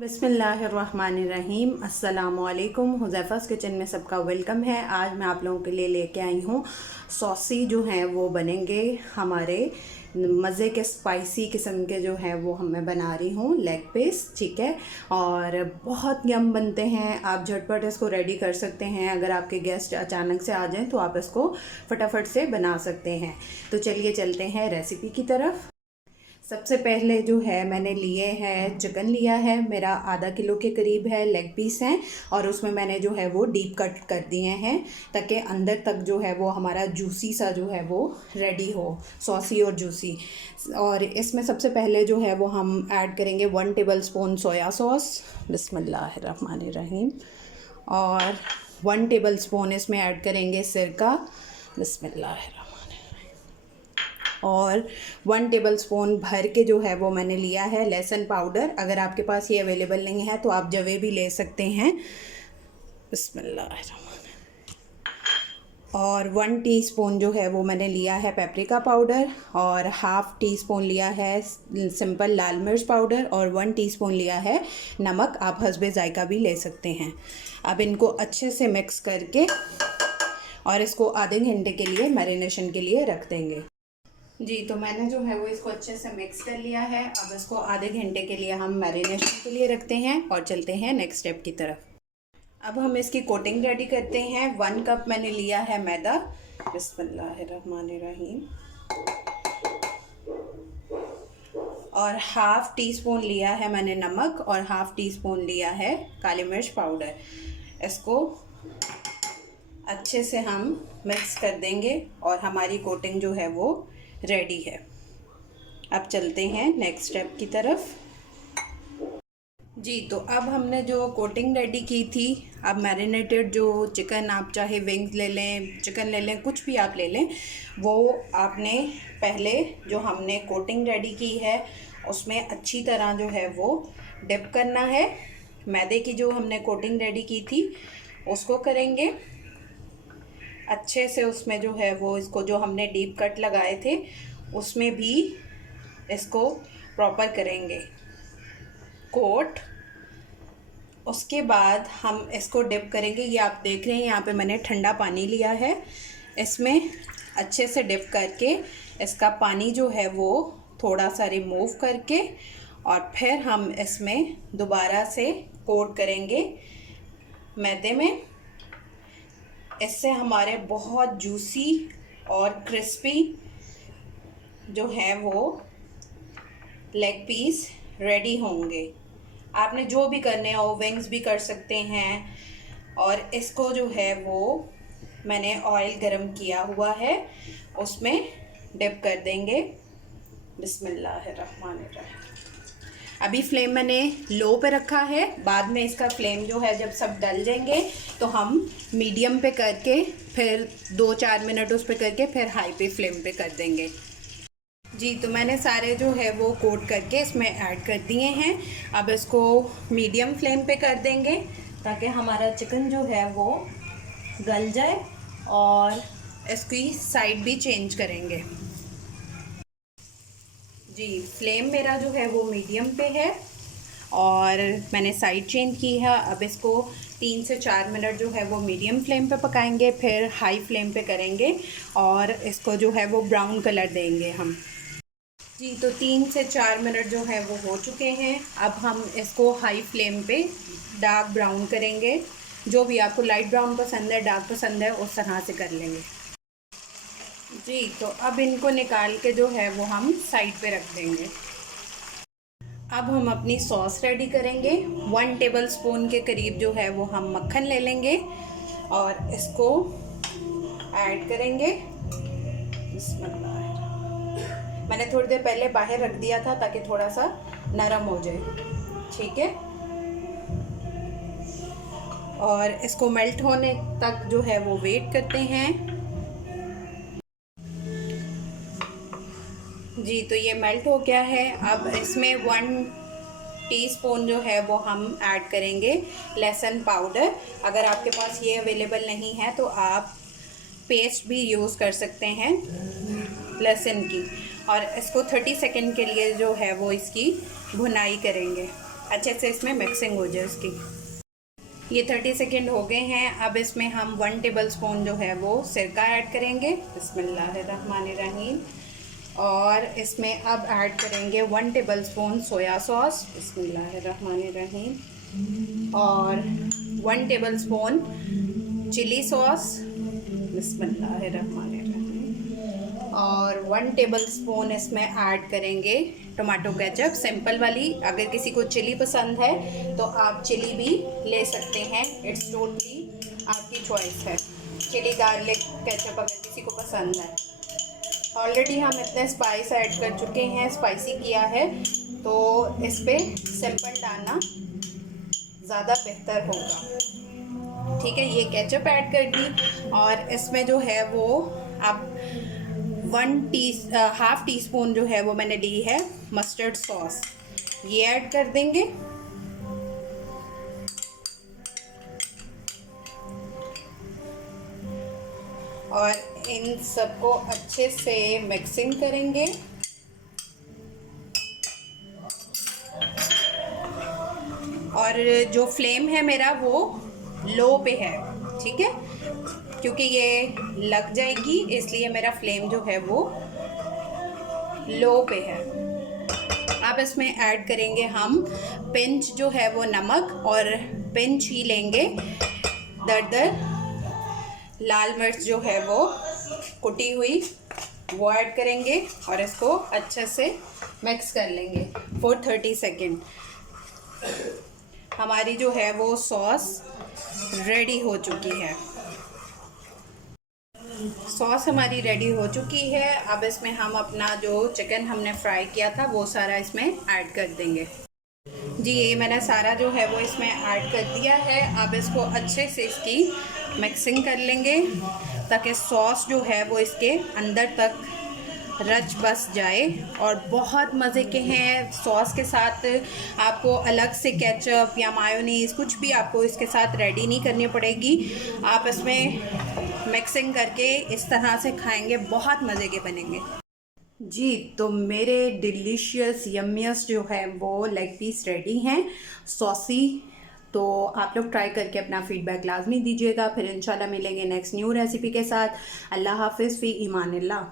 बिस्मिल्लाहिर्रहमानिर्रहीम। अस्सलामुअलैकुम। हुज़ैफ़ा's किचन में सबका वेलकम है। आज मैं आप लोगों के लिए लेके आई हूँ सॉसी जो हैं वो बनेंगे हमारे मज़े के स्पाइसी किस्म के जो हैं वो मैं बना रही हूँ लेग पीस, ठीक है। और बहुत यम बनते हैं। आप झटपट इसको रेडी कर सकते हैं। अगर आपके गेस्ट अचानक से आ जाएं तो आप इसको फटाफट से बना सकते हैं। तो चलिए चलते हैं रेसिपी की तरफ। सबसे पहले जो है मैंने लिए हैं चिकन लिया है, मेरा आधा किलो के करीब है, लेग पीस हैं। और उसमें मैंने जो है वो डीप कट कर दिए हैं ताकि अंदर तक जो है वो हमारा जूसी सा जो है वो रेडी हो, सॉसी और जूसी। और इसमें सबसे पहले जो है वो हम ऐड करेंगे 1 टेबल स्पून सोया सॉस, बिस्मिल्लाहिर्रहमानिर्रहीम। और 1 टेबल स्पून इसमें ऐड करेंगे सिरका, बिस्मिल्लाहिर्रहमानिर्रहीम। और 1 टेबल स्पून भर के जो है वो मैंने लिया है लहसुन पाउडर। अगर आपके पास ये अवेलेबल नहीं है तो आप जवे भी ले सकते हैं, बिस्मिल्लाह। और 1 टीस्पून जो है वो मैंने लिया है पेपरिका पाउडर, और हाफ़ टी स्पून लिया है सिंपल लाल मिर्च पाउडर, और 1 टीस्पून लिया है नमक। आप हस्बे ज़ायका भी ले सकते हैं। अब इनको अच्छे से मिक्स करके और इसको आधे घंटे के लिए मैरिनेशन के लिए रख देंगे। जी, तो मैंने जो है वो इसको अच्छे से मिक्स कर लिया है। अब इसको आधे घंटे के लिए हम मैरिनेशन के लिए रखते हैं और चलते हैं नेक्स्ट स्टेप की तरफ। अब हम इसकी कोटिंग रेडी करते हैं। 1 कप मैंने लिया है मैदा, बिस्मिल्लाहिर्रहमानिर्रहीम। और हाफ़ टी स्पून लिया है मैंने नमक, और हाफ़ टी स्पून लिया है काली मिर्च पाउडर। इसको अच्छे से हम मिक्स कर देंगे और हमारी कोटिंग जो है वो रेडी है। अब चलते हैं नेक्स्ट स्टेप की तरफ। जी, तो अब हमने जो कोटिंग रेडी की थी, अब मैरिनेटेड जो चिकन, आप चाहे विंग्स ले लें, चिकन ले लें, कुछ भी आप ले लें, वो आपने पहले जो हमने कोटिंग रेडी की है उसमें अच्छी तरह जो है वो डिप करना है। मैदे की जो हमने कोटिंग रेडी की थी उसको करेंगे अच्छे से। उसमें जो है वो इसको जो हमने डीप कट लगाए थे उसमें भी इसको प्रॉपर करेंगे कोट। उसके बाद हम इसको डिप करेंगे। ये आप देख रहे हैं यहाँ पे मैंने ठंडा पानी लिया है। इसमें अच्छे से डिप करके इसका पानी जो है वो थोड़ा सा रिमूव करके और फिर हम इसमें दोबारा से कोट करेंगे मैदे में। इससे हमारे बहुत जूसी और क्रिस्पी जो है वो लेग पीस रेडी होंगे। आपने जो भी करने हो, विंग्स भी कर सकते हैं। और इसको जो है वो मैंने ऑयल गरम किया हुआ है, उसमें डिप कर देंगे, बिस्मिल्लाहिर्रहमानिर्रहीम। अभी फ्लेम मैंने लो पे रखा है। बाद में इसका फ्लेम जो है जब सब डल जाएंगे तो हम मीडियम पे करके फिर 2-4 मिनट उस पे करके फिर हाई पे फ्लेम पे कर देंगे। जी, तो मैंने सारे जो है वो कोट करके इसमें ऐड कर दिए हैं। अब इसको मीडियम फ्लेम पे कर देंगे ताकि हमारा चिकन जो है वो गल जाए। और इसकी साइड भी चेंज करेंगे। जी, फ्लेम मेरा जो है वो मीडियम पे है और मैंने साइड चेंज की है। अब इसको 3 से 4 मिनट जो है वो मीडियम फ्लेम पे पकाएंगे, फिर हाई फ्लेम पे करेंगे और इसको जो है वो ब्राउन कलर देंगे हम। जी, तो 3 से 4 मिनट जो है वो हो चुके हैं। अब हम इसको हाई फ्लेम पे डार्क ब्राउन करेंगे। जो भी आपको लाइट ब्राउन पसंद है, डार्क पसंद है, उस तरह से कर लेंगे। जी, तो अब इनको निकाल के जो है वो हम साइड पे रख देंगे। अब हम अपनी सॉस रेडी करेंगे। 1 टेबल स्पून के करीब जो है वो हम मक्खन ले लेंगे और इसको ऐड करेंगे, बिस्मिल्लाह। मैंने थोड़ी देर पहले बाहर रख दिया था ताकि थोड़ा सा नरम हो जाए, ठीक है। और इसको मेल्ट होने तक जो है वो वेट करते हैं। जी, तो ये मेल्ट हो गया है। अब इसमें 1 टीस्पून जो है वो हम ऐड करेंगे लहसुन पाउडर। अगर आपके पास ये अवेलेबल नहीं है तो आप पेस्ट भी यूज़ कर सकते हैं लहसुन की। और इसको 30 सेकंड के लिए जो है वो इसकी भुनाई करेंगे। अच्छे से इसमें मिक्सिंग हो जाए इसकी। ये 30 सेकेंड हो गए हैं। अब इसमें हम 1 टेबल स्पून जो है वो सिरका ऐड करेंगे। बिस्मिल्लाहिर्रहमानिर्रहीम। और इसमें अब ऐड करेंगे 1 टेबल स्पून सोया सॉस। बिस्मिल्लाहिर्रहमानिर्रहीम। और 1 टेबल स्पून चिली सॉस। बिस्मिल्लाहिर्रहमानिर्रहीम। और 1 टेबल स्पून इसमें ऐड करेंगे टमाटो केचप, सिंपल वाली। अगर किसी को चिली पसंद है तो आप चिली भी ले सकते हैं, इट्स टोटली आपकी चॉइस है। चिली गार्लिक केचप अगर किसी को पसंद है। ऑलरेडी हम इतने स्पाइस ऐड कर चुके हैं, स्पाइसी किया है, तो इस पर सिंपल डालना ज़्यादा बेहतर होगा। ठीक है, ये केचप ऐड कर दी। और इसमें जो है वो आप हाफ टी स्पून जो है वो मैंने ली है मस्टर्ड सॉस, ये ऐड कर देंगे। और इन सबको अच्छे से मिक्सिंग करेंगे। और जो फ्लेम है मेरा वो लो पे है, ठीक है, क्योंकि ये लग जाएगी इसलिए मेरा फ्लेम जो है वो लो पे है। अब इसमें ऐड करेंगे हम पिंच जो है वो नमक, और पिंच ही लेंगे दरदर लाल मिर्च जो है वो कुटी हुई, वो ऐड करेंगे और इसको अच्छे से मिक्स कर लेंगे फॉर 30 सेकेंड। हमारी जो है वो सॉस रेडी हो चुकी है। सॉस हमारी रेडी हो चुकी है। अब इसमें हम अपना जो चिकन हमने फ्राई किया था वो सारा इसमें ऐड कर देंगे। जी, ये मैंने सारा जो है वो इसमें ऐड कर दिया है। अब इसको अच्छे से इसकी मिक्सिंग कर लेंगे ताकि सॉस जो है वो इसके अंदर तक रच बस जाए। और बहुत मज़े के हैं सॉस के साथ। आपको अलग से केचप या मायोनीज़ कुछ भी आपको इसके साथ रेडी नहीं करनी पड़ेगी। आप इसमें मिक्सिंग करके इस तरह से खाएंगे, बहुत मज़े के बनेंगे। जी, तो मेरे डिलीशियस यम्मियस जो है वो लेग पीस रेडी हैं, सॉसी। तो आप लोग ट्राई करके अपना फीडबैक लाजमी दीजिएगा। फिर इंशाल्लाह मिलेंगे नेक्स्ट न्यू रेसिपी के साथ। अल्लाह हाफिज़, फ़ी ईमानिल्लाह।